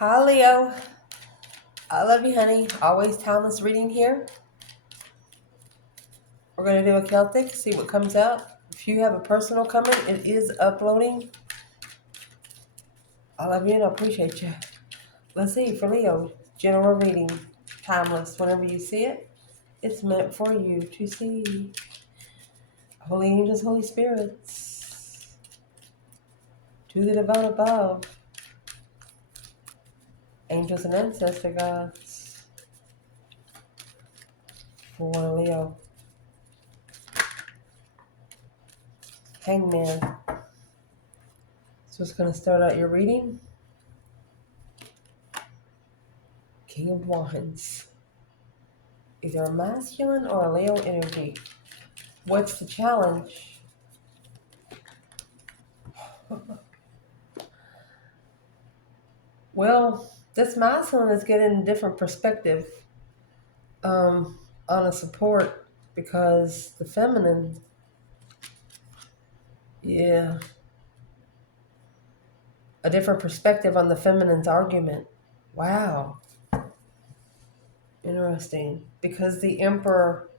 Hi, Leo. I love you, honey. Always timeless reading here. We're going to do a Celtic, see what comes out. If you have a personal comment, it is uploading. I love you and I appreciate you. Let's see, for Leo, general reading, timeless. Whenever you see it, it's meant for you to see. Holy angels, Holy spirits, to the divine above, angels and ancestor gods, for Leo. Hangman. So it's going to start out your reading. King of Wands. Either a masculine or a Leo energy. What's the challenge? Well, this masculine is getting a different perspective on a support because the feminine, yeah, a different perspective on the feminine's argument. Wow. Interesting. Because the Emperor,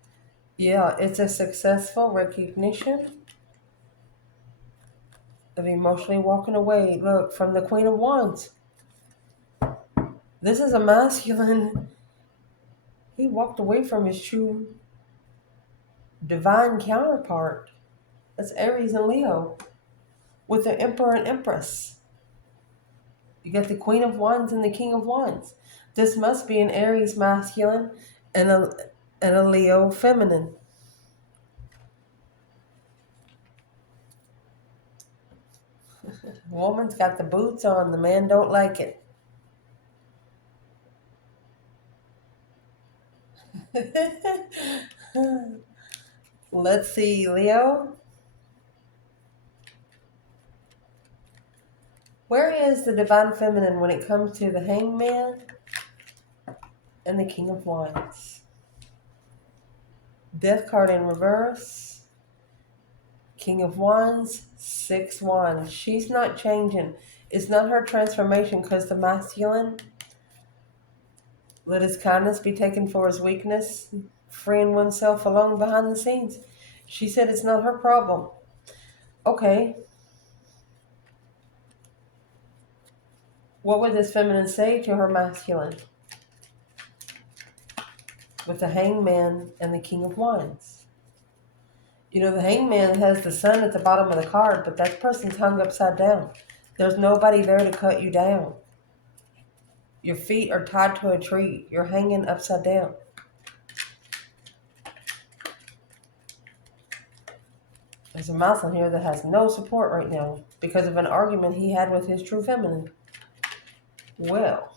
yeah, it's a successful recognition of emotionally walking away. Look, from the Queen of Wands. This is a masculine. He walked away from his true divine counterpart. That's Aries and Leo with the Emperor and Empress. You got the Queen of Wands and the King of Wands. This must be an Aries masculine and a Leo feminine. Woman's got the boots on. The man don't like it. Let's see, Leo. Where is the divine feminine when it comes to the Hangman and the King of Wands? Death card in reverse. King of Wands, 6 Wands. She's not changing. It's not her transformation because the masculine, let his kindness be taken for his weakness, freeing oneself alone behind the scenes. She said it's not her problem. Okay. What would this feminine say to her masculine? With the Hangman and the King of Wands. You know, the Hangman has the sun at the bottom of the card, but that person's hung upside down. There's nobody there to cut you down. Your feet are tied to a tree. You're hanging upside down. There's a masculine here that has no support right now because of an argument he had with his true feminine. Well,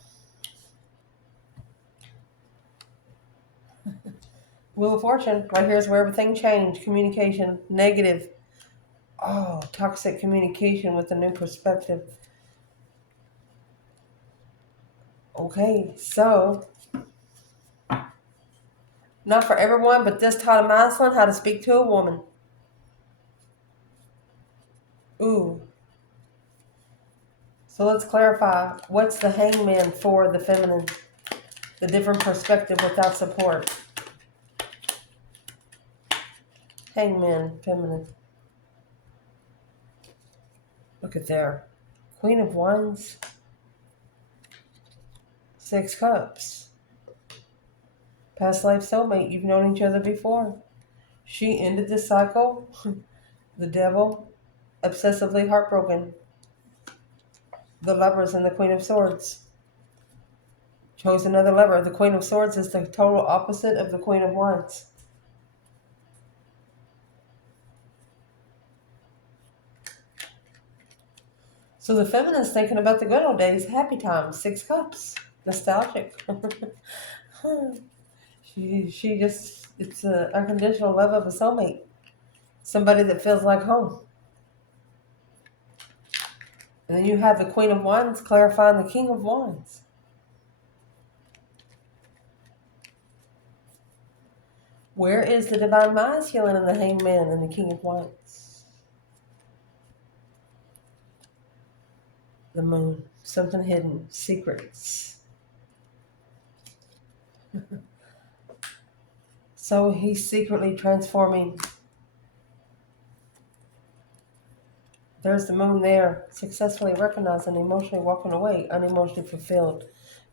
Wheel of Fortune, right here's where everything changed. Communication, negative. Oh, toxic communication with a new perspective. Okay, so, not for everyone, but this taught a masculine how to speak to a woman. Ooh. So let's clarify. What's the Hangman for the feminine? The different perspective without support. Hangman, feminine. Look at there. Queen of Wands. 6 Cups. Past life soulmate. You've known each other before. She ended the cycle. The Devil. Obsessively heartbroken. The Lovers and the Queen of Swords. Chose another lover. The Queen of Swords is the total opposite of the Queen of Wands. So the feminine's thinking about the good old days, happy times, 6 Cups, nostalgic. she just, it's an unconditional love of a soulmate. Somebody that feels like home. And then you have the Queen of Wands clarifying the King of Wands. Where is the divine masculine and the Hangman and the King of Wands? The Moon. Something hidden. Secrets. So he's secretly transforming. There's the moon there. Successfully recognized and emotionally walking away, unemotionally fulfilled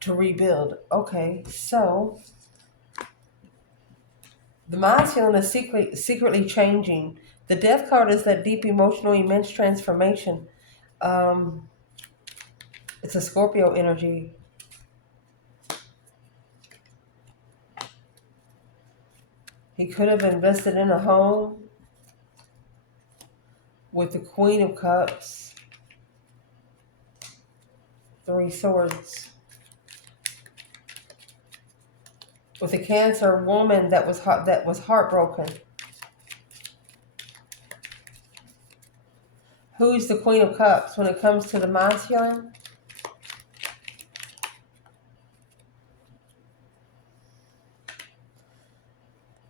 to rebuild. Okay, so the masculine is secretly changing. The death card is that deep emotional, immense transformation. Um, it's a Scorpio energy. He could have invested in a home with the Queen of Cups, Three Swords. With a Cancer woman that was heartbroken. Who's the Queen of Cups when it comes to the masculine?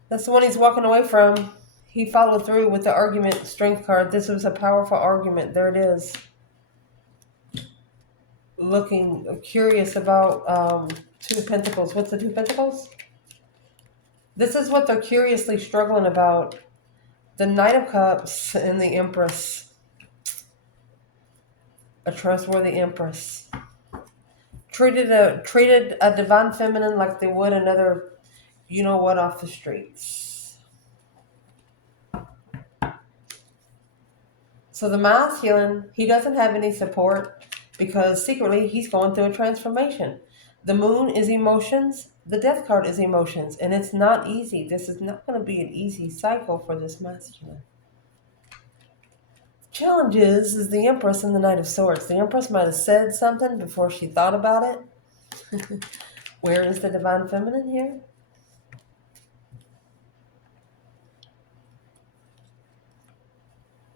That's the one he's walking away from. He followed through with the argument strength card. This was a powerful argument. There it is. Looking curious about Two of Pentacles. What's the Two of Pentacles? This is what they're curiously struggling about. The Knight of Cups and the Empress. A trustworthy Empress. Treated a divine feminine like they would another, you know what, off the streets. So the masculine, he doesn't have any support because secretly he's going through a transformation. The moon is emotions. The death card is emotions. And it's not easy. This is not going to be an easy cycle for this masculine. Challenge is the Empress and the Knight of Swords. The Empress might have said something before she thought about it. Where is the divine feminine here?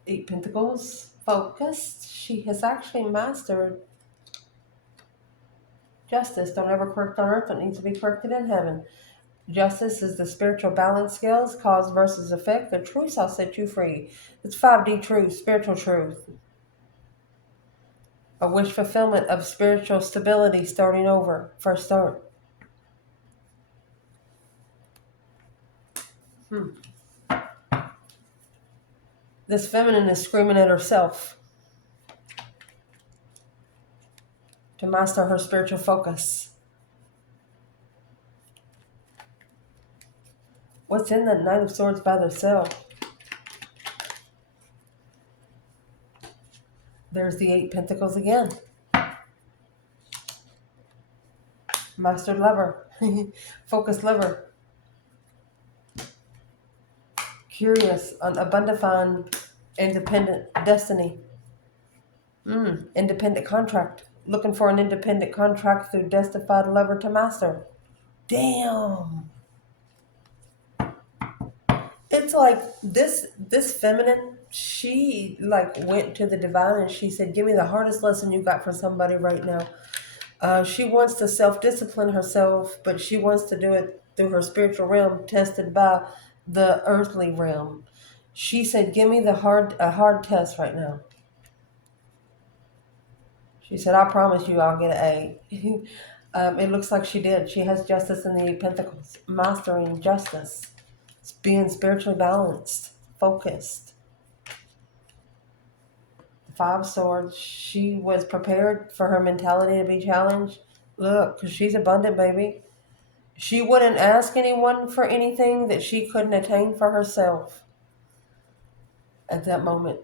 Eight Pentacles. Focused. She has actually mastered justice. Don't ever correct on earth what needs to be corrected in heaven. Justice is the spiritual balance scales, cause versus effect. The truth shall set you free. It's 5D truth, spiritual truth. A wish fulfillment of spiritual stability, starting over. First start. This feminine is screaming at herself to master her spiritual focus. What's in the Knight of Swords by themselves? There's the Eight Pentacles again. Mastered lover. Focused lover. Curious, undefined, independent destiny. Independent contract. Looking for an independent contract through justified lover to master. Damn. It's like this feminine, she like went to the divine and she said, give me the hardest lesson you got for somebody right now. She wants to self-discipline herself, but she wants to do it through her spiritual realm, tested by the earthly realm. She said, give me a hard test right now. She said, I promise you I'll get an A. It looks like she did. She has justice in the Eight Pentacles. Mastering justice. It's being spiritually balanced. Focused. Five Swords. She was prepared for her mentality to be challenged. Look, because she's abundant, baby. She wouldn't ask anyone for anything that she couldn't attain for herself at that moment.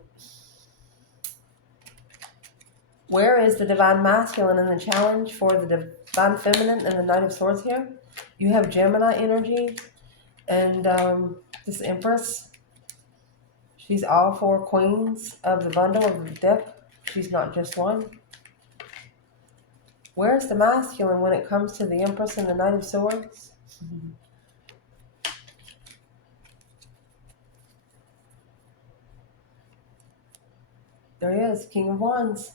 Where is the divine masculine in the challenge for the divine feminine and the Knight of Swords here? You have Gemini energy and this Empress. She's all four queens of the bundle of the deck. She's not just one. Where's the masculine when it comes to the Empress and the Knight of Swords? There he is, King of Wands.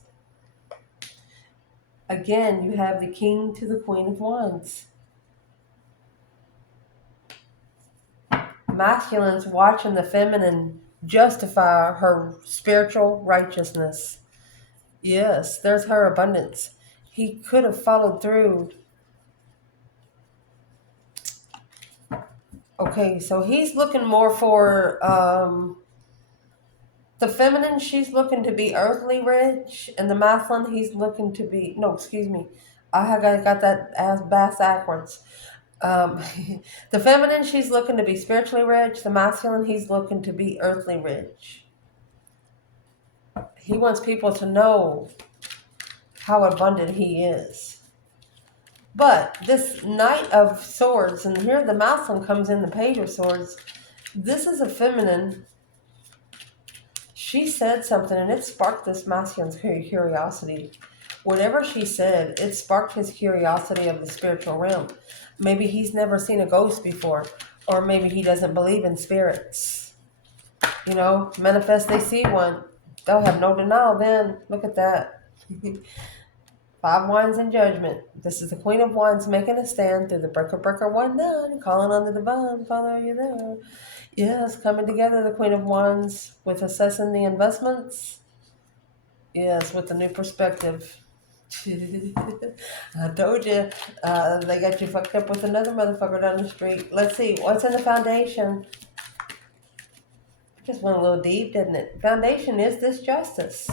Again, you have the King to the Queen of Wands. Masculine's watching the feminine justify her spiritual righteousness. Yes, there's her abundance. he could have followed through. Okay, so he's looking more for the feminine. She's looking to be earthly rich, and the masculine, he's looking to be. No, excuse me, got that as backwards. Um, the feminine, she's looking to be spiritually rich. The masculine, he's looking to be earthly rich. He wants people to know how abundant he is. But this Knight of Swords, and here the masculine comes in the Page of Swords. This is a feminine. She said something and it sparked this masculine's curiosity. Whatever she said, it sparked his curiosity of the spiritual realm. Maybe he's never seen a ghost before, or maybe he doesn't believe in spirits. You know, manifest they see one. They'll have no denial then. Look at that. 5 Wands in Judgment. This is the Queen of Wands making a stand through the breaker 1-9, calling on the divine. Father, are you there? Yes, coming together, the Queen of Wands, with assessing the investments. Yes, with the new perspective. I told you, they got you fucked up with another motherfucker down the street. Let's see, what's in the foundation? Just went a little deep, didn't it? Foundation is this justice.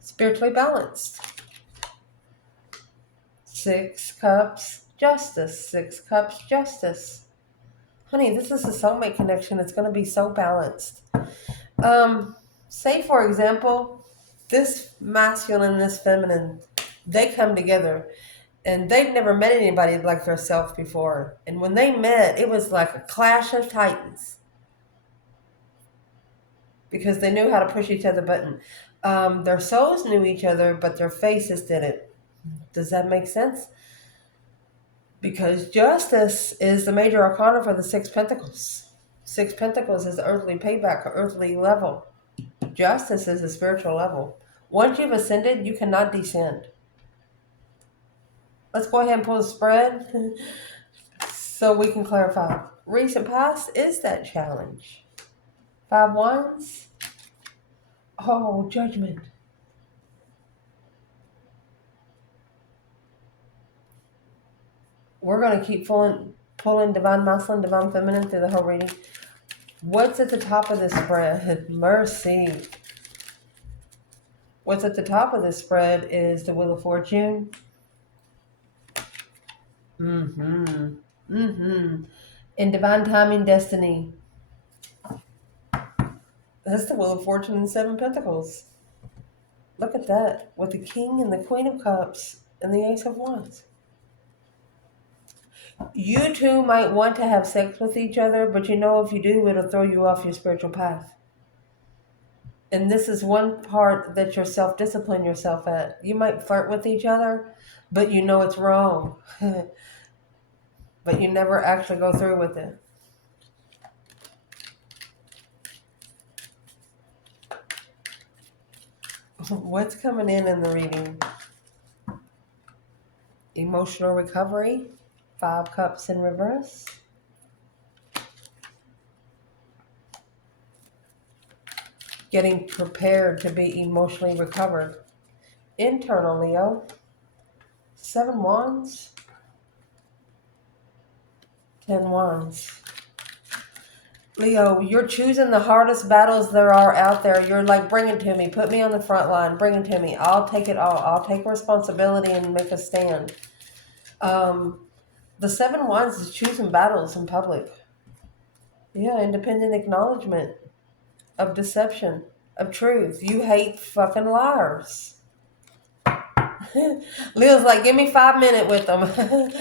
Spiritually balanced. 6 Cups, Justice. 6 Cups, Justice. Honey, this is a soulmate connection. It's going to be so balanced. Say, for example, this masculine and this feminine, they come together. And they've never met anybody like themselves before. And when they met, it was like a clash of titans. Because they knew how to push each other button. Their souls knew each other, but their faces didn't. Does that make sense? Because justice is the major arcana for the 6 Pentacles. 6 Pentacles is the earthly payback, earthly level. Justice is a spiritual level. Once you've ascended, you cannot descend. Let's go ahead and pull the spread so we can clarify. Recent past is that challenge. 5 Wands. Oh, Judgment. We're going to keep pulling divine masculine, divine feminine through the whole reading. What's at the top of this spread? Mercy. What's at the top of this spread is the Wheel of Fortune. And divine timing, destiny. That's the Wheel of Fortune and 7 Pentacles. Look at that. With the King and the Queen of Cups and the Ace of Wands. You two might want to have sex with each other, but you know if you do, it'll throw you off your spiritual path. And this is one part that you're self-discipline yourself at. You might flirt with each other, but you know it's wrong. But you never actually go through with it. What's coming in the reading? Emotional recovery. 5 Cups in reverse. Getting prepared to be emotionally recovered. Internal, Leo. 7 Wands. 10 Wands. Leo, you're choosing the hardest battles there are out there. You're like, bring it to me. Put me on the front line. Bring it to me. I'll take it all. I'll take responsibility and make a stand. The 7 Wands is choosing battles in public. Yeah, independent acknowledgement of deception, of truth. You hate fucking liars. Leo's like, give me 5 minutes with them.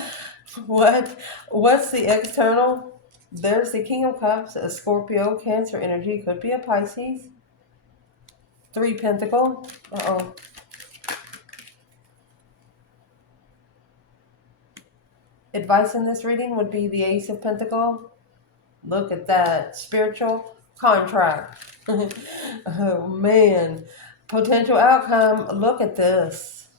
What's the external? There's the King of Cups, a Scorpio, Cancer energy. Could be a Pisces. 3 Pentacle. Uh-oh. Advice in this reading would be the Ace of Pentacle. Look at that. Spiritual contract. Oh, man. Potential outcome. Look at this.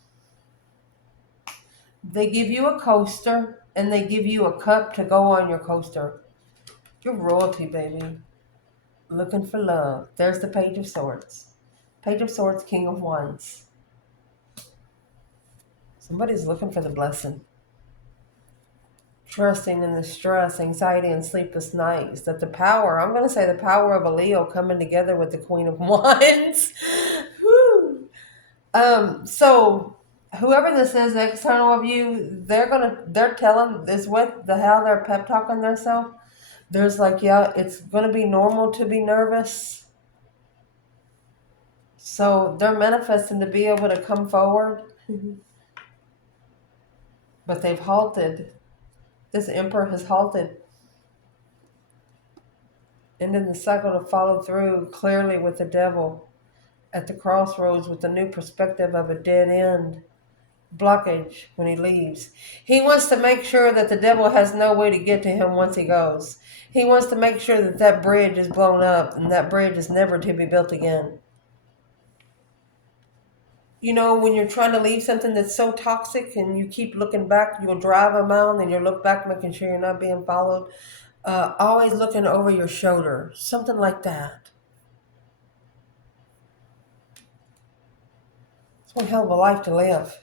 They give you a coaster, and they give you a cup to go on your coaster. You're royalty, baby. Looking for love. There's the Page of Swords. Page of Swords, King of Wands. Somebody's looking for the blessing. Trusting in the stress, anxiety, and sleepless nights. That the power, I'm going to say the power of a Leo coming together with the Queen of Wands. Whew. So whoever this is, the external of you, they're telling is what the hell they're pep talking themselves. There's like, yeah, it's gonna be normal to be nervous. So they're manifesting to be able to come forward, but they've halted. This emperor has halted. And in the cycle to follow through clearly with the devil at the crossroads with a new perspective of a dead end blockage when he leaves. He wants to make sure that the devil has no way to get to him once he goes. He wants to make sure that that bridge is blown up and that bridge is never to be built again. You know, when you're trying to leave something that's so toxic and you keep looking back, you'll drive a mile and you'll look back making sure you're not being followed. Always looking over your shoulder. Something like that. It's one hell of a life to live.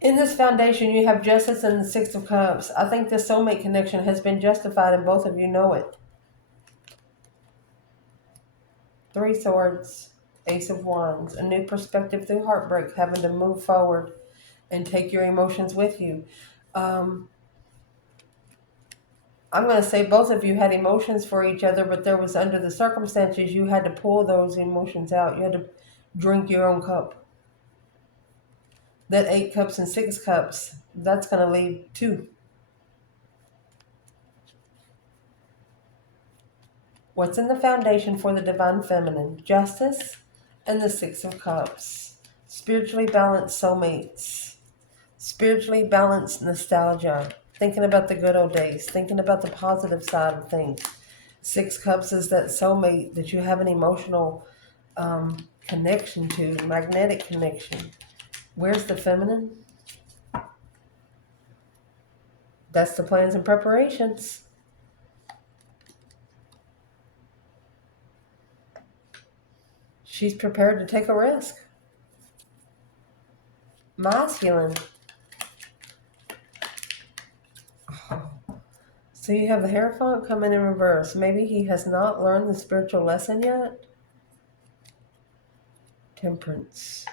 In this foundation, you have justice and the Six of Cups. I think the soulmate connection has been justified and both of you know it. Three Swords, Ace of Wands, a new perspective through heartbreak, having to move forward and take your emotions with you. I'm going to say both of you had emotions for each other, but there was, under the circumstances, you had to pull those emotions out. You had to drink your own cup. That 8 cups and 6 cups, that's going to leave 2. What's in the foundation for the divine feminine? Justice and the 6 of Cups. Spiritually balanced soulmates. Spiritually balanced nostalgia. Thinking about the good old days. Thinking about the positive side of things. 6 Cups is that soulmate that you have an emotional connection to. Magnetic connection. Where's the feminine? That's the plans and preparations. She's prepared to take a risk. Masculine. Oh. So you have the Hierophant coming in reverse. Maybe he has not learned the spiritual lesson yet. Temperance.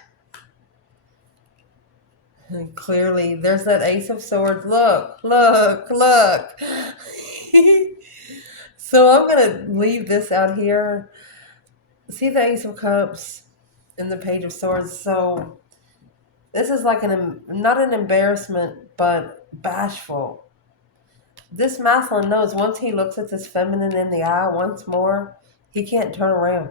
And clearly, there's that Ace of Swords. Look, look, look. So I'm going to leave this out here. See the Ace of Cups and the Page of Swords. So this is like not an embarrassment, but bashful. This masculine knows once he looks at this feminine in the eye once more, he can't turn around.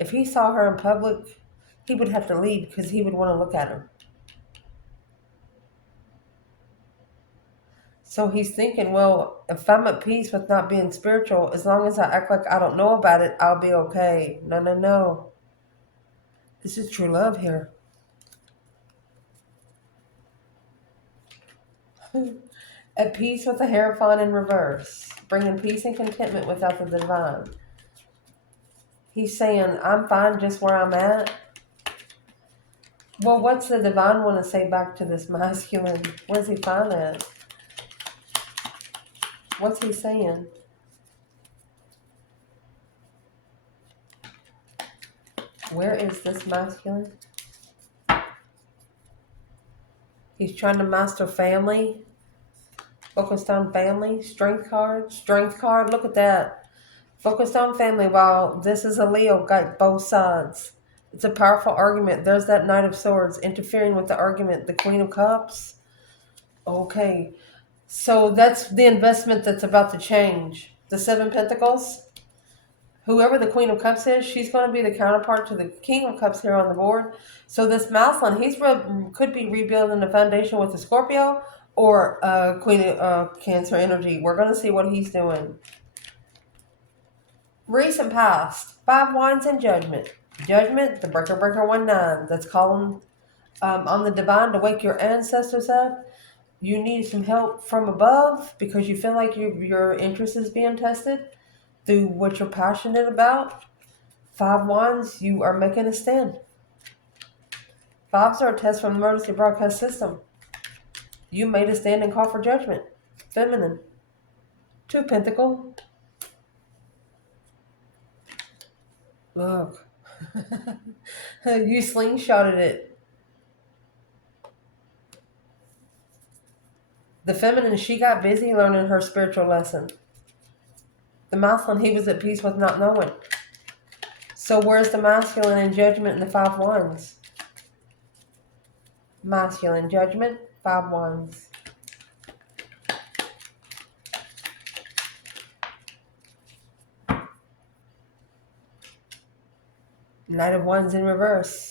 If he saw her in public, he would have to leave because he would want to look at her. So he's thinking, well, if I'm at peace with not being spiritual, as long as I act like I don't know about it, I'll be okay. No, no, no. This is true love here. At peace with the Hierophant in reverse, bringing peace and contentment without the divine. He's saying, I'm fine just where I'm at. Well, what's the divine want to say back to this masculine? Where's he fine at? What's he saying? Where is this masculine? He's trying to master family. Focused on family. Strength card. Strength card. Look at that. Focused on family. While this is a Leo, got both sides. It's a powerful argument. There's that Knight of Swords interfering with the argument. The Queen of Cups. Okay. So that's the investment that's about to change. The 7 Pentacles. Whoever the Queen of Cups is, she's going to be the counterpart to the King of Cups here on the board. So this masculine, could be rebuilding the foundation with a Scorpio or Queen of Cancer energy. We're going to see what he's doing. Recent past, 5 Wands and Judgment. Judgment, the breaker 1-9. That's calling on the divine to wake your ancestors up. You need some help from above because you feel like your interest is being tested through what you're passionate about. 5 wands, you are making a stand. Fives are a test from the emergency broadcast system. You made a stand and call for judgment. Feminine. 2 pentacle. Look. You slingshotted it. The feminine, she got busy learning her spiritual lesson. The masculine, he was at peace with not knowing. So where's the masculine in judgment in the 5 wands? Masculine judgment, 5 wands. Knight of Wands in reverse.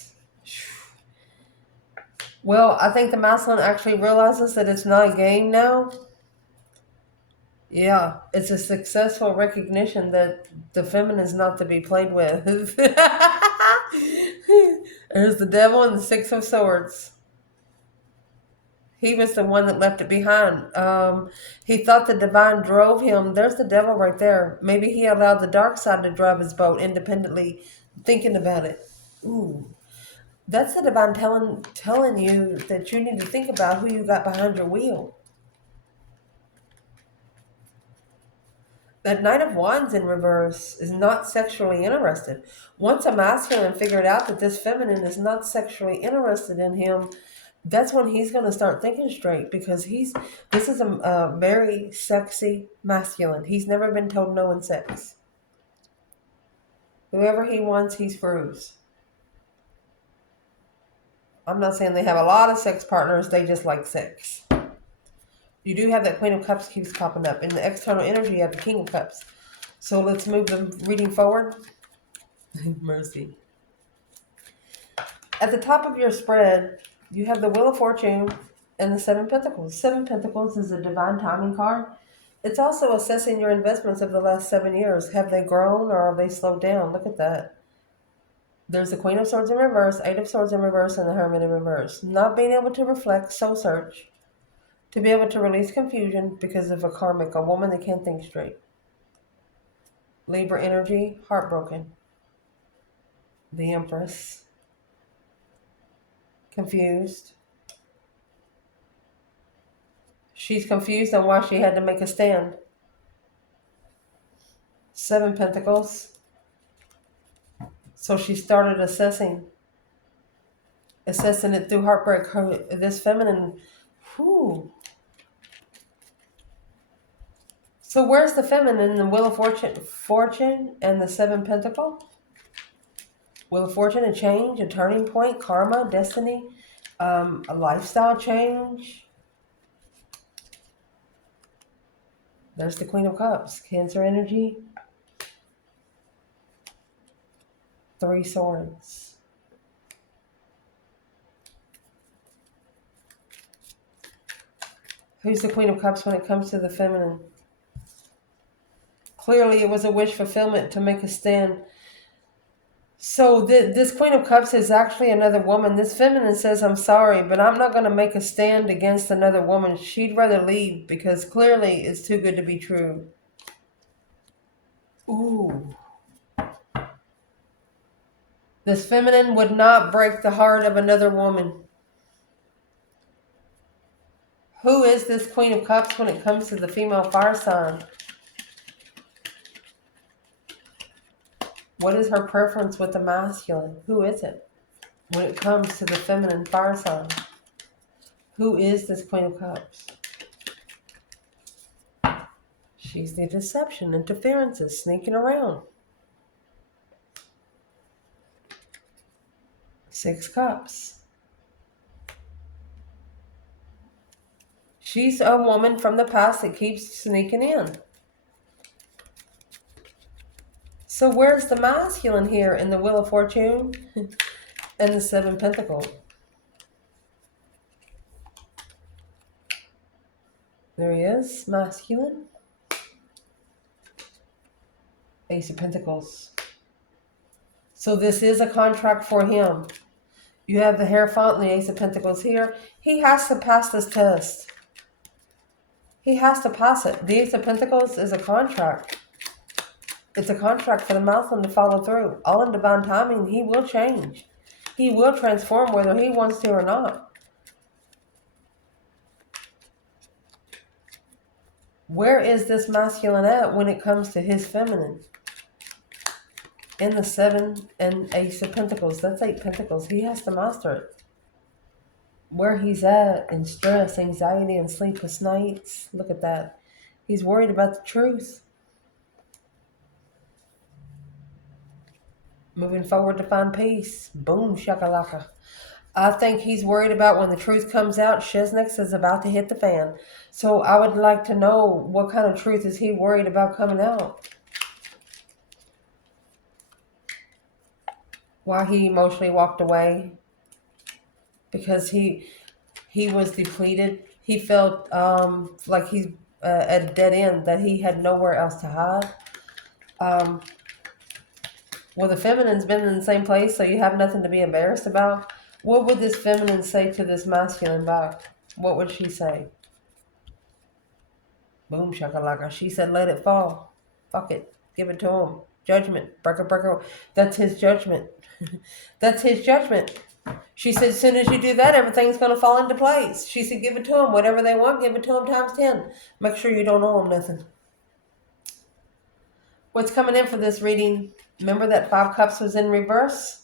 Well, I think the masculine actually realizes that it's not a game now. Yeah, it's a successful recognition that the feminine is not to be played with. There's the devil and the 6 of Swords. He was the one that left it behind. He thought the divine drove him. There's the devil right there. Maybe he allowed the dark side to drive his boat independently, thinking about it. Ooh. That's the divine telling you that you need to think about who you got behind your wheel. That Knight of Wands in reverse is not sexually interested. Once a masculine figured out that this feminine is not sexually interested in him, that's when he's going to start thinking straight, because this is a very sexy masculine. He's never been told no in sex. Whoever he wants, he screws. I'm not saying they have a lot of sex partners, they just like sex. You do have that Queen of Cups keeps popping up. In the external energy, you have the King of Cups. So let's move the reading forward. Mercy. At the top of your spread, you have the Wheel of Fortune and the 7 Pentacles. 7 Pentacles is a divine timing card. It's also assessing your investments of the last 7 years. Have they grown or have they slowed down? Look at that. There's the Queen of Swords in reverse, 8 of Swords in reverse, and the Hermit in reverse. Not being able to reflect, soul search. To be able to release confusion because of a karmic, a woman that can't think straight. Libra energy, heartbroken. The Empress. Confused. She's confused on why she had to make a stand. 7 Pentacles. So she started assessing it through heartbreak. This feminine, whew. So where's the feminine in the Wheel of Fortune and the 7 Pentacles? Wheel of Fortune, a change, a turning point, karma, destiny, a lifestyle change. There's the Queen of Cups, Cancer energy. 3 Swords. Who's the Queen of Cups when it comes to the feminine? Clearly, it was a wish fulfillment to make a stand. So this Queen of Cups is actually another woman. This feminine says, I'm sorry, but I'm not going to make a stand against another woman. She'd rather leave because clearly it's too good to be true. Ooh. This feminine would not break the heart of another woman. Who is this Queen of Cups when it comes to the female fire sign? What is her preference with the masculine? Who is it when it comes to the feminine fire sign? Who is this Queen of Cups? She's the deception, interferences, sneaking around. 6 Cups. She's a woman from the past that keeps sneaking in. So where's the masculine here in the Wheel of Fortune and the 7 Pentacles? There he is, masculine. Ace of Pentacles. So this is a contract for him. You have the Hierophant and the Ace of Pentacles here. He has to pass this test. He has to pass it. The Ace of Pentacles is a contract. It's a contract for the masculine to follow through. All in divine timing, he will change. He will transform whether he wants to or not. Where is this masculine at when it comes to his feminine? In the 7 and Ace of Pentacles. That's 8 Pentacles. He has to master it. Where he's at in stress, anxiety, and sleepless nights. Look at that. He's worried about the truth. Moving forward to find peace. Boom, shakalaka. I think he's worried about when the truth comes out, Shiznix is about to hit the fan. So I would like to know, what kind of truth is he worried about coming out? Why he emotionally walked away? Because he was depleted. He felt like he's at a dead end, that he had nowhere else to hide. Well, the feminine's been in the same place, so you have nothing to be embarrassed about. What would this feminine say to this masculine back? What would she say? Boom, shakalaka. She said, let it fall. Fuck it. Give it to him. Judgment. Breaker, breaker. That's his judgment. That's his judgment. She said, as soon as you do that, everything's going to fall into place. She said, give it to them. Whatever they want, give it to them times 10. Make sure you don't owe them nothing. What's coming in for this reading? Remember that 5 Cups was in reverse?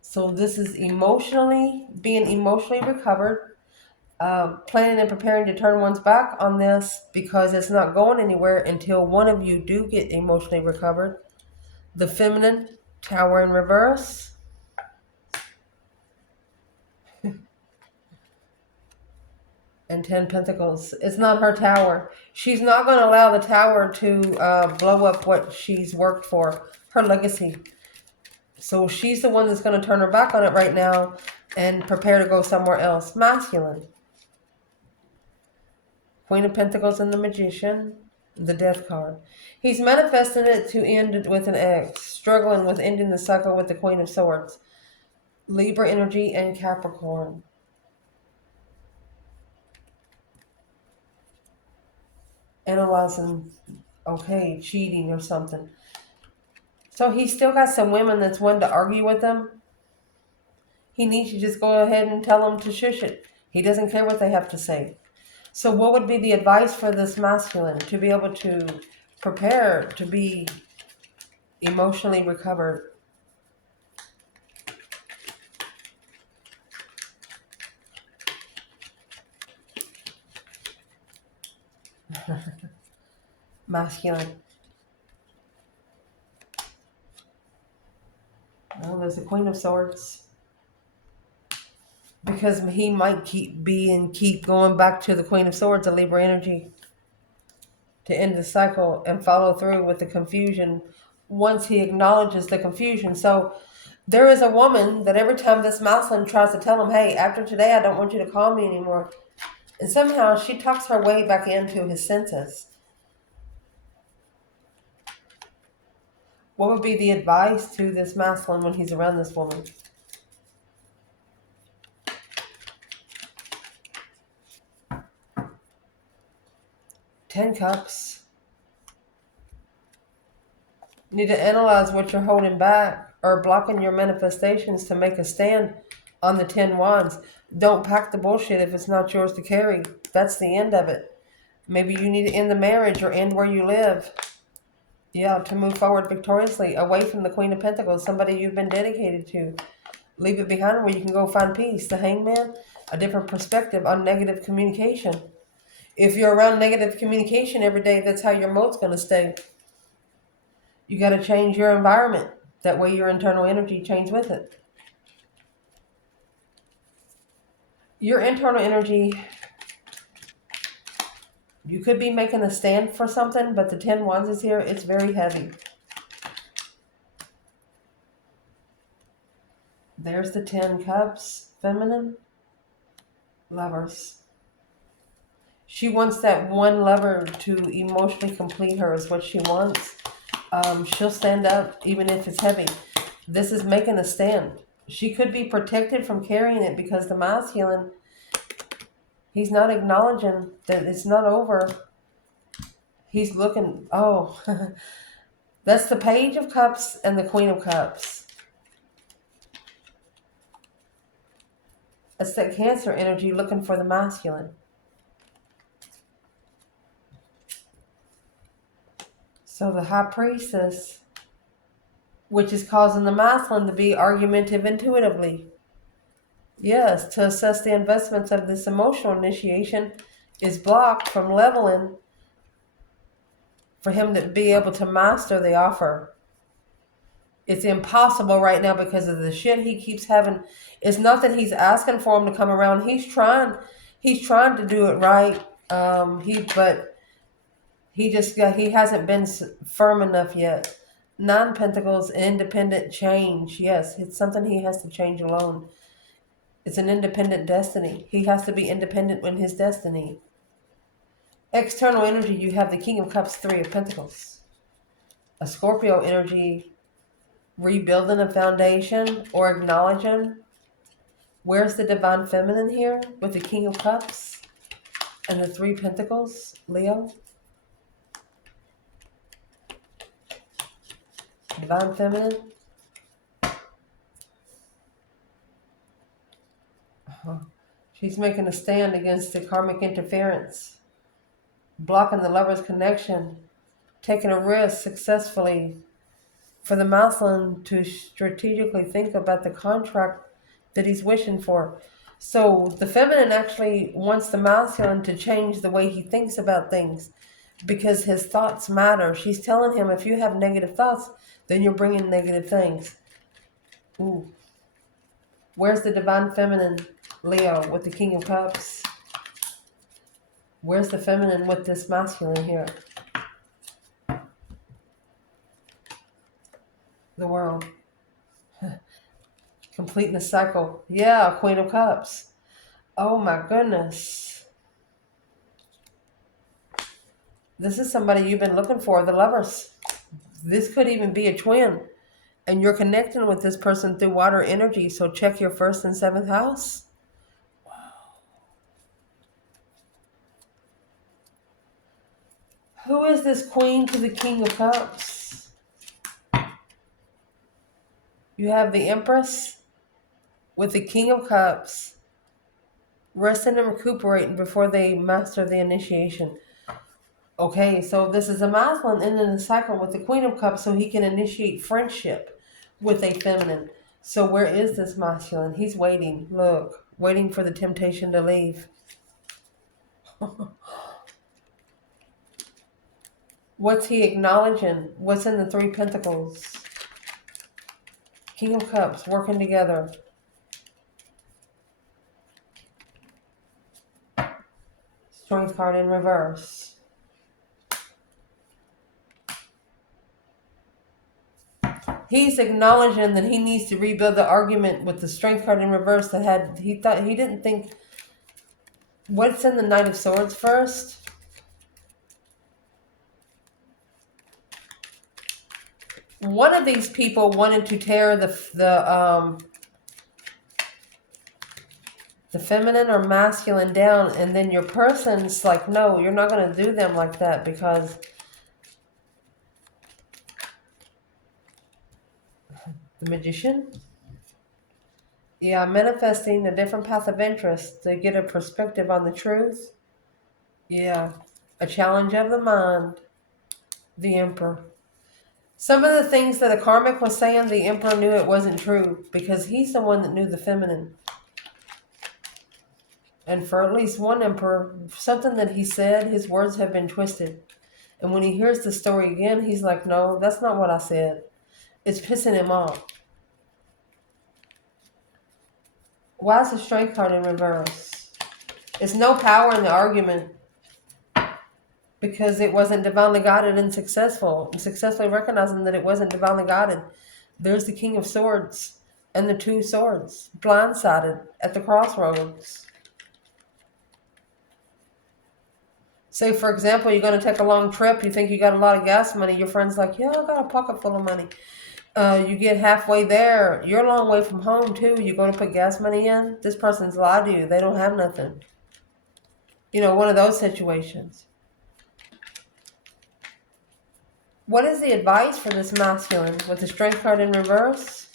So this is being emotionally recovered. Planning and preparing to turn one's back on this because it's not going anywhere until one of you do get emotionally recovered. The feminine, Tower in reverse. And 10 Pentacles. It's not her tower. She's not going to allow the tower to blow up what she's worked for, her legacy. So she's the one that's going to turn her back on it right now and prepare to go somewhere else. Masculine. Queen of Pentacles and the Magician. The Death card. He's manifesting it to end with an X. Struggling with ending the cycle with the Queen of Swords. Libra energy and Capricorn. Analyzing, okay, cheating or something. So he's still got some women that's wanting to argue with him. He needs to just go ahead and tell them to shush it. He doesn't care what they have to say. So what would be the advice for this masculine to be able to prepare to be emotionally recovered? Masculine. Well, there's the Queen of Swords. Because he might keep going back to the Queen of Swords, the Libra energy, to end the cycle and follow through with the confusion once he acknowledges the confusion. So there is a woman that every time this masculine tries to tell him, hey, after today, I don't want you to call me anymore. And somehow she talks her way back into his senses. What would be the advice to this masculine when he's around this woman? Ten Cups. You need to analyze what you're holding back or blocking your manifestations to make a stand on the 10 Wands. Don't pack the bullshit if it's not yours to carry. That's the end of it. Maybe you need to end the marriage or end where you live. Yeah, to move forward victoriously, away from the Queen of Pentacles, somebody you've been dedicated to. Leave it behind where you can go find peace. The Hangman, a different perspective on negative communication. If you're around negative communication every day, that's how your mode's going to stay. You got to change your environment. That way your internal energy changes with it. Your internal energy, you could be making a stand for something, but the 10 Wands is here. It's very heavy. There's the 10 Cups, feminine. Lovers. She wants that one lover to emotionally complete her is what she wants. She'll stand up even if it's heavy. This is making a stand. She could be protected from carrying it because the masculine, he's not acknowledging that it's not over. He's looking, oh, that's the Page of Cups and the Queen of Cups. That's that Cancer energy looking for the masculine. So the High Priestess, which is causing the masculine to be argumentative intuitively. Yes, to assess the investments of this emotional initiation is blocked from leveling for him to be able to master the offer. It's impossible right now because of the shit he keeps having. It's not that he's asking for him to come around. He's trying to do it right. He hasn't been firm enough yet. 9 Pentacles, independent change. Yes, it's something he has to change alone. It's an independent destiny. He has to be independent in his destiny. External energy, you have the King of Cups, 3 of Pentacles. A Scorpio energy, rebuilding a foundation or acknowledging. Where's the Divine Feminine here with the King of Cups and the 3 Pentacles, Leo? Divine Feminine. She's making a stand against the karmic interference, blocking the lover's connection, taking a risk successfully for the masculine to strategically think about the contract that he's wishing for. So the feminine actually wants the masculine to change the way he thinks about things because his thoughts matter. She's telling him, if you have negative thoughts, then you're bringing negative things. Ooh. Where's the Divine Feminine, Leo, with the King of Cups? Where's the feminine with this masculine here? The World. Completing the cycle. Yeah, Queen of Cups. Oh my goodness. This is somebody you've been looking for, the Lovers. This could even be a twin. And you're connecting with this person through water energy, so check your 1st and 7th house. Wow. Who is this Queen to the King of Cups? You have the Empress with the King of Cups, resting and recuperating before they master the initiation. Okay, so this is a masculine ending the cycle with the Queen of Cups so he can initiate friendship with a feminine. So where is this masculine? He's waiting. Look, waiting for the temptation to leave. What's he acknowledging? What's in the 3 Pentacles? King of Cups, working together. Strength card in reverse. He's acknowledging that he needs to rebuild the argument with the Strength card in reverse that he didn't think. What's in the Knight of Swords first? One of these people wanted to tear the feminine or masculine down, and then your person's like, no, you're not going to do them like that because the Magician. Yeah, manifesting a different path of interest to get a perspective on the truth. Yeah, a challenge of the mind. The Emperor. Some of the things that a karmic was saying, the Emperor knew it wasn't true because he's the one that knew the feminine. And for at least one emperor, something that he said, his words have been twisted. And when he hears the story again, he's like, no, that's not what I said. It's pissing him off. Why is the Strength card in reverse? It's no power in the argument because it wasn't divinely guided and successful. And successfully recognizing that it wasn't divinely guided. There's the King of Swords and the 2 swords, blindsided at the crossroads. Say, for example, you're going to take a long trip. You think you got a lot of gas money. Your friend's like, yeah, I got a pocket full of money. You get halfway there. You're a long way from home, too. You're going to put gas money in. This person's lied to you. They don't have nothing. You know, one of those situations. What is the advice for this masculine with the strength card in reverse?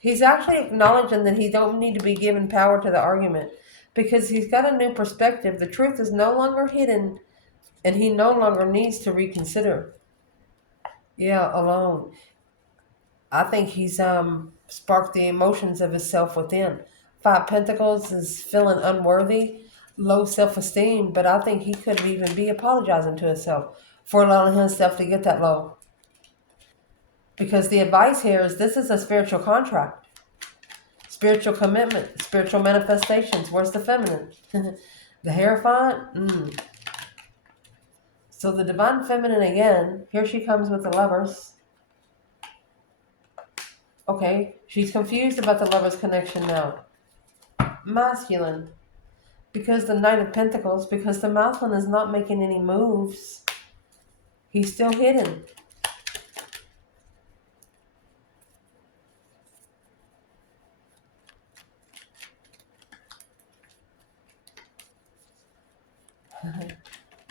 He's actually acknowledging that he don't need to be given power to the argument because he's got a new perspective. The truth is no longer hidden and he no longer needs to reconsider. Yeah, alone. I think he's sparked the emotions of his self within. Five Pentacles is feeling unworthy, low self-esteem, but I think he could even be apologizing to himself for allowing himself to get that low. Because the advice here is this is a spiritual contract. Spiritual commitment, spiritual manifestations. Where's the feminine? The Hierophant? So the divine feminine again, here she comes with the Lovers. Okay, she's confused about the Lovers connection now. Masculine. Because the Knight of Pentacles, because the masculine is not making any moves. He's still hidden.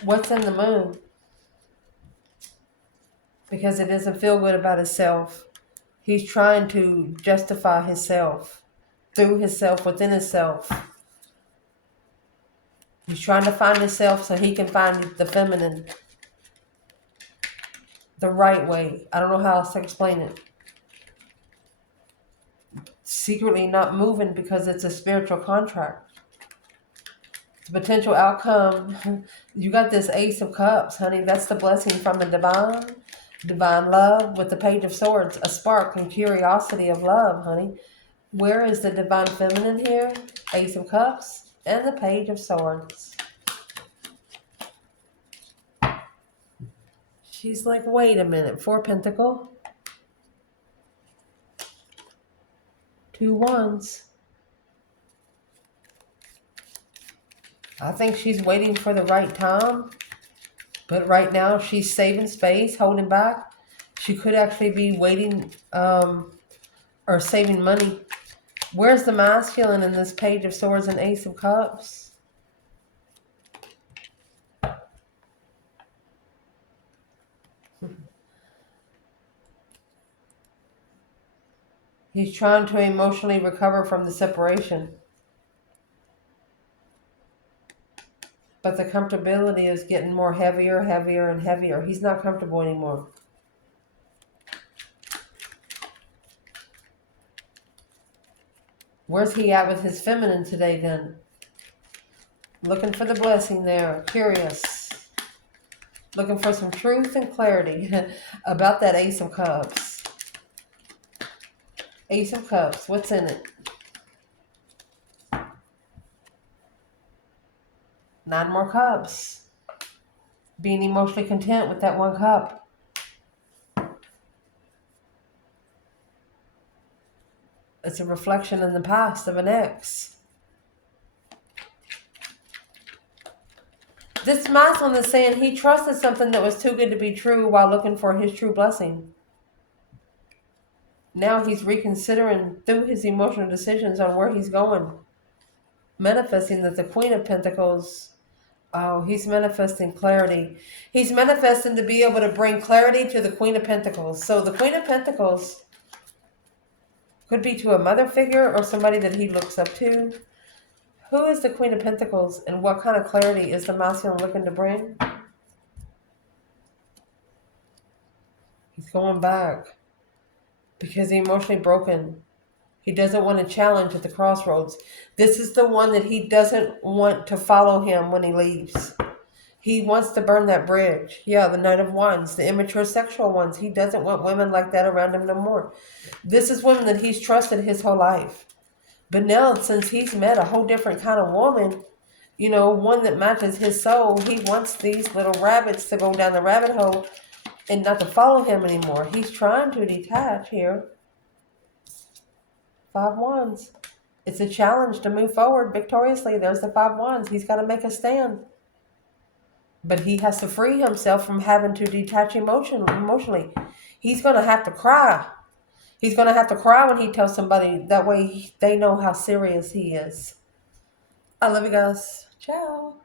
What's in the Moon? Because it doesn't feel good about himself. He's trying to justify himself through himself, within himself. He's trying to find himself so he can find the feminine the right way. I don't know how else to explain it. Secretly not moving because it's a spiritual contract. The potential outcome, you got this Ace of Cups, honey. That's the blessing from the divine. Divine love with the Page of Swords. A spark and curiosity of love, honey. Where is the divine feminine here? Ace of Cups and the Page of Swords. She's like, wait a minute. 4 Pentacle. 2 Wands. I think she's waiting for the right time. But right now she's saving space, holding back. She could actually be waiting or saving money. Where's the masculine in this Page of Swords and Ace of Cups? He's trying to emotionally recover from the separation. But the comfortability is getting more heavier, heavier, and heavier. He's not comfortable anymore. Where's he at with his feminine today then? Looking for the blessing there. Curious. Looking for some truth and clarity about that Ace of Cups. Ace of Cups. What's in it? 9 more cups. Being emotionally content with that 1 cup. It's a reflection in the past of an ex. This masculine is saying he trusted something that was too good to be true while looking for his true blessing. Now he's reconsidering through his emotional decisions on where he's going. Manifesting that the Queen of Pentacles, oh, he's manifesting clarity. He's manifesting to be able to bring clarity to the Queen of Pentacles. So the Queen of Pentacles could be to a mother figure or somebody that he looks up to. Who is the Queen of Pentacles and what kind of clarity is the masculine looking to bring? He's going back because he's emotionally broken. He doesn't want to challenge at the crossroads. This is the one that he doesn't want to follow him when he leaves. He wants to burn that bridge. Yeah, the Knight of Wands, the immature sexual ones. He doesn't want women like that around him no more. This is women that he's trusted his whole life. But now, since he's met a whole different kind of woman, you know, one that matches his soul, he wants these little rabbits to go down the rabbit hole and not to follow him anymore. He's trying to detach here. 5 Wands. It's a challenge to move forward victoriously. There's the 5 Wands. He's got to make a stand. But he has to free himself from having to detach emotionally. He's going to have to cry. He's going to have to cry when he tells somebody. That way they know how serious he is. I love you guys. Ciao.